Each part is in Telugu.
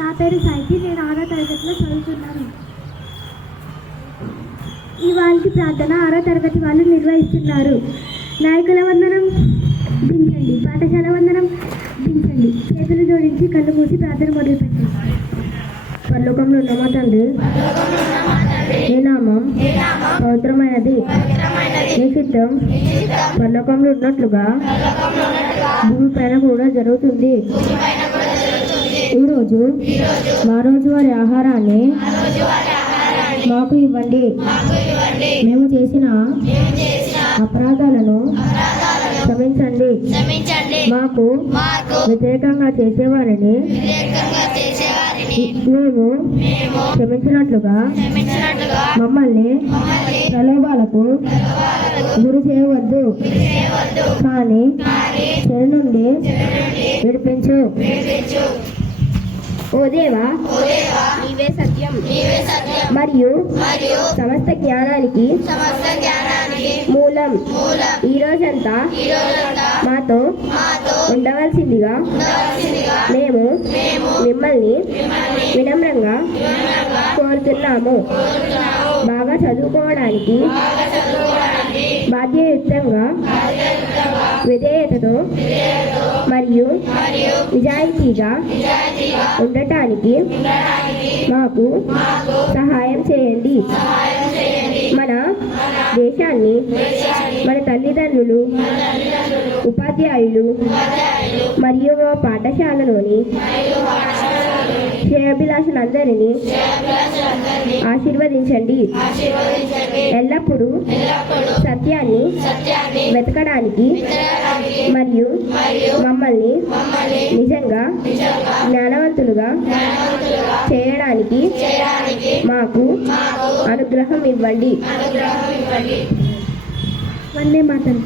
నా పేరు సాయికి, నేను 6వ తరగతిలో చదువుతున్నాను. ఇవాళ ప్రార్థన 6వ తరగతి వాళ్ళు నిర్వహిస్తున్నారు. నాయకుల వందనం దించండి, పాఠశాల వందనం దించండి. చేతులు జోడించి కళ్ళు మూసి ప్రార్థన మొదలుపెట్టండి. పరలోకంలో ఉన్న మా తండ్రి, నీ నామం పవిత్రమైనది, నీ చిత్తం పరలోకంలో ఉన్నట్లుగా భూమి పైన కూడా జరుగుతుంది. ఈరోజు మా రోజువారి ఆహారాన్ని మాకు ఇవ్వండి. మేము చేసిన అపరాధాలను క్షమించండి. మాకు వ్యతిరేకంగా చేసేవారిని మేము క్షమించినట్లుగా మమ్మల్ని ప్రలోభాలకు గురి చేయవద్దు, కానీ చెడు నుండి విడిపించు. ఓ దేవా, నీవే సత్యం మరియు సమస్త జ్ఞానానికి మూలం. ఈ రోజంతా మాతో ఉండవలసిందిగా మేము మిమ్మల్ని వినమ్రంగా కోరుతున్నాము. బాగా చదువుకోవడానికి బాధ్యయుక్తంగా, విధేయతతో మరియు నిజాయితీగా ఉండటానికి మాకు సహాయం చేయండి. మన దేశాన్ని, మన తల్లిదండ్రులు, ఉపాధ్యాయులు మరియు మా పాఠశాలలోని శ్రేయోభిలాషులందరినీ ఆశీర్వదించండి. ఎల్లప్పుడూ సత్యాన్ని వెతకడానికి మరియు మమ్మల్ని నిజంగా జ్ఞానవంతులుగా చేయడానికి మాకు అనుగ్రహం ఇవ్వండి. వందే మాతరం.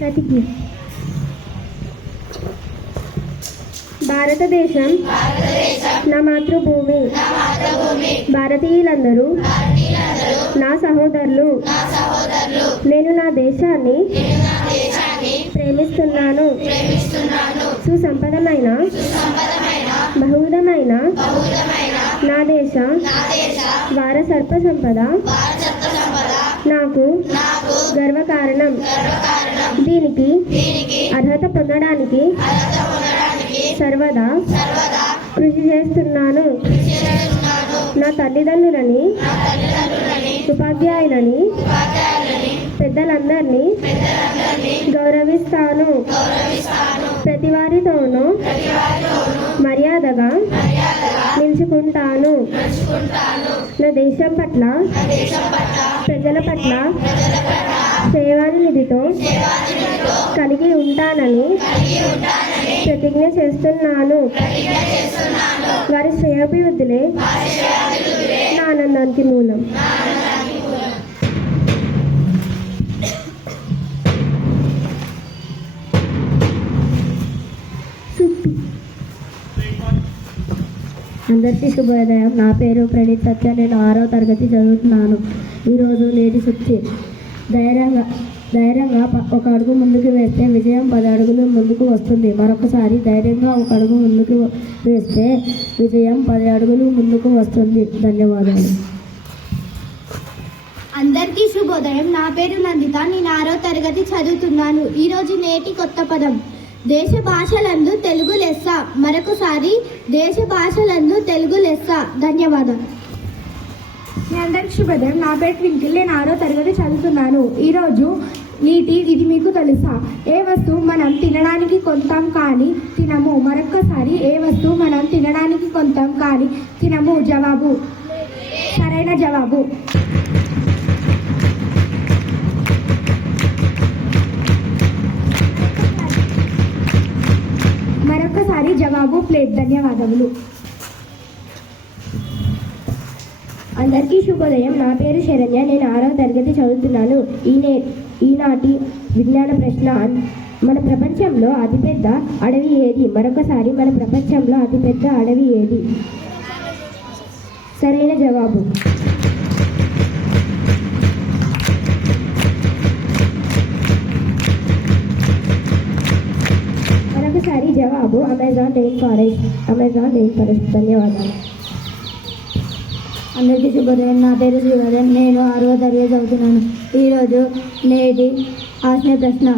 ప్రతిజ్ఞ. భారతదేశం నా మాతృభూమి. భారతీయులందరూ నా సహోదరులు. నేను నా దేశాన్ని ప్రేమిస్తున్నాను. సుసంపన్నమైన బహువిధమైన నా దేశ వారసత్వ సంపద నాకు గర్వకారణం. దీనికి అర్హత పొందడానికి సర్వదా కృషి చేస్తున్నాను. నా తల్లిదండ్రులని, ఉపాధ్యాయులని, పెద్దలందరినీ గౌరవిస్తాను. ప్రతి వారితోనూ మర్యాదగా నిలుచుకుంటాను. నా దేశం పట్ల, ప్రజల పట్ల సేవానిధితో కలిగి ఉంటానని ప్రతిజ్ఞ చేస్తున్నాను. వారి శ్రేయోభివృద్ధులే నా ఆనందానికి మూలం. అందరికీ శుభోదయం. నా పేరు ప్రణీత్ సత్య. నేను 6వ తరగతి చదువుతున్నాను. ఈరోజు నేటి సూక్తి. ధైర్యంగా ఒక అడుగు ముందుకు వేస్తే విజయం 10 అడుగులు ముందుకు వస్తుంది. మరొకసారి ధైర్యంగా ఒక అడుగు ముందుకు వేస్తే విజయం 10 అడుగులు ముందుకు వస్తుంది. ధన్యవాదాలు. అందరికీ శుభోదయం. నా పేరు నందిత. నేను 6వ తరగతి చదువుతున్నాను. ఈరోజు నేటి కొత్త పదం. దేశ భాషలందు తెలుగు లెస్స. మరొకసారి దేశ భాషలందు తెలుగు లెస్స. ధన్యవాదాలు. మీ అందరికి శుభోదయం. నా పేరు ట్వింకిల్. నేను 6వ తరగతి చదువుతున్నాను. ఈరోజు నీటి ఇది మీకు తెలుసా? ఏ వస్తువు మనం తినడానికి కొంటాం కానీ తినము. మరొక్కసారి, ఏ వస్తువు మనం తినడానికి కొంటాం కానీ తినము? జవాబు సరైన జవాబు. మరొకసారి జవాబు ప్లేట్. ధన్యవాదములు. అందరికీ శుభోదయం. నా పేరు శరణ్య. నేను 6వ తరగతి చదువుతున్నాను. ఈనాటి విజ్ఞాన ప్రశ్న: మన ప్రపంచంలో అతిపెద్ద అడవి ఏది? మరొకసారి, మన ప్రపంచంలో అతిపెద్ద అడవి ఏది? సరైన జవాబు. మరొకసారి జవాబు అమెజాన్ రెయిన్ ఫారెస్ట్. ధన్యవాదాలు. అందరికీ శుభోదయం. నా పేరు శ్రీవర్ధన్. నేను 6వ తరగతి చదువుతున్నాను. ఈరోజు నేటి ఆశ్చర్య ప్రశ్న: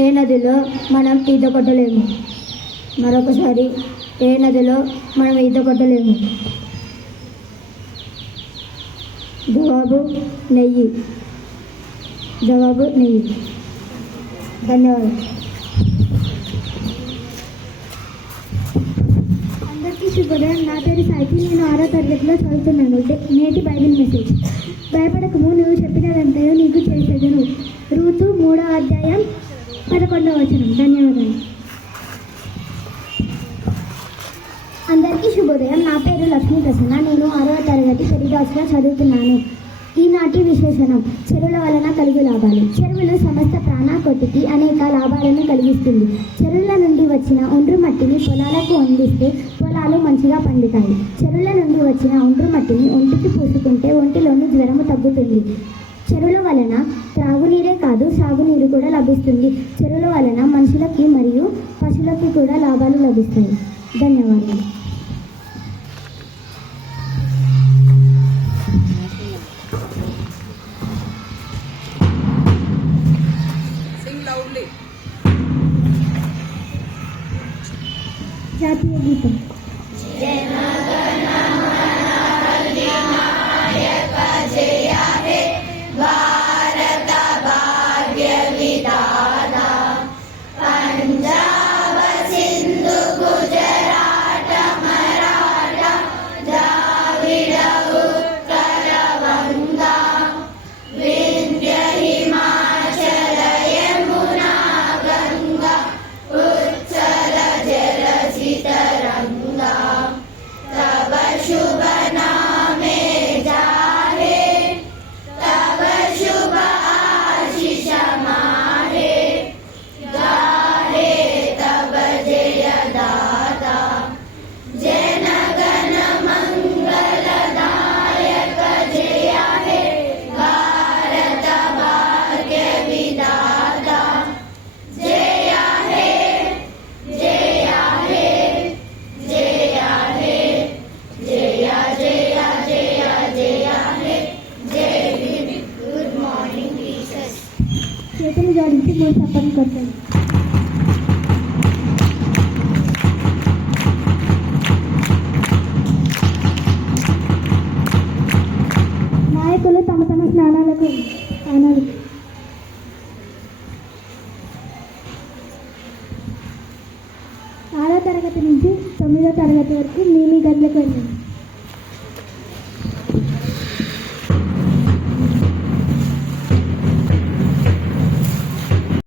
ఏ నదిలో మనం ఈత కొట్టలేము? మరొకసారి, ఏ నదిలో మనం ఈత కొట్టలేము? జవాబు నెయ్యి. ధన్యవాదాలు. అందరికీ శుభోదయం. నా పేరు సాయితి. నేను 6వ తరగతిలో చదువుతున్నాను. నేటి బైబిల్ మెసేజ్: భయపడకము, నువ్వు చెప్పినదంతయో నీకు చేసేదను. రూతు 3వ అధ్యాయం 11వ వచనం. ధన్యవాదాలు. అందరికీ శుభోదయం. నా పేరు లక్ష్మీ ప్రసన్న. నేను 6వ తరగతి పెరిగాస్లో చదువుతున్నాను. ఈనాటి విశేషణం: చెరువుల వలన కలుగు లాభాలు. చెరువులు సమస్త ప్రాణకోటికి అనేక లాభాలను కలిగిస్తుంది. చెరువుల నుండి వచ్చిన ఒండ్రు మట్టిని పొలాలకు అందిస్తే పొలాలు మంచిగా పండుతాయి. చెరువుల నుండి వచ్చిన ఒండ్రు మట్టిని ఒంటికి పూసుకుంటే ఒంటిలోని జ్వరము తగ్గుతుంది. చెరువుల వలన త్రాగునీరే కాదు, సాగునీరు కూడా లభిస్తుంది. చెరువుల వలన మనుషులకి మరియు పశువులకి కూడా లాభాలు లభిస్తాయి. ధన్యవాదాలు. జాతీయ గీతం. చేతులు జోడించి 3 చప్పట్లు కొట్టాను. నాయకులు తమ తమ స్నానాలు 6వ తరగతి నుంచి 9వ తరగతి వరకు మీ గదిలోకి వెళ్ళాను.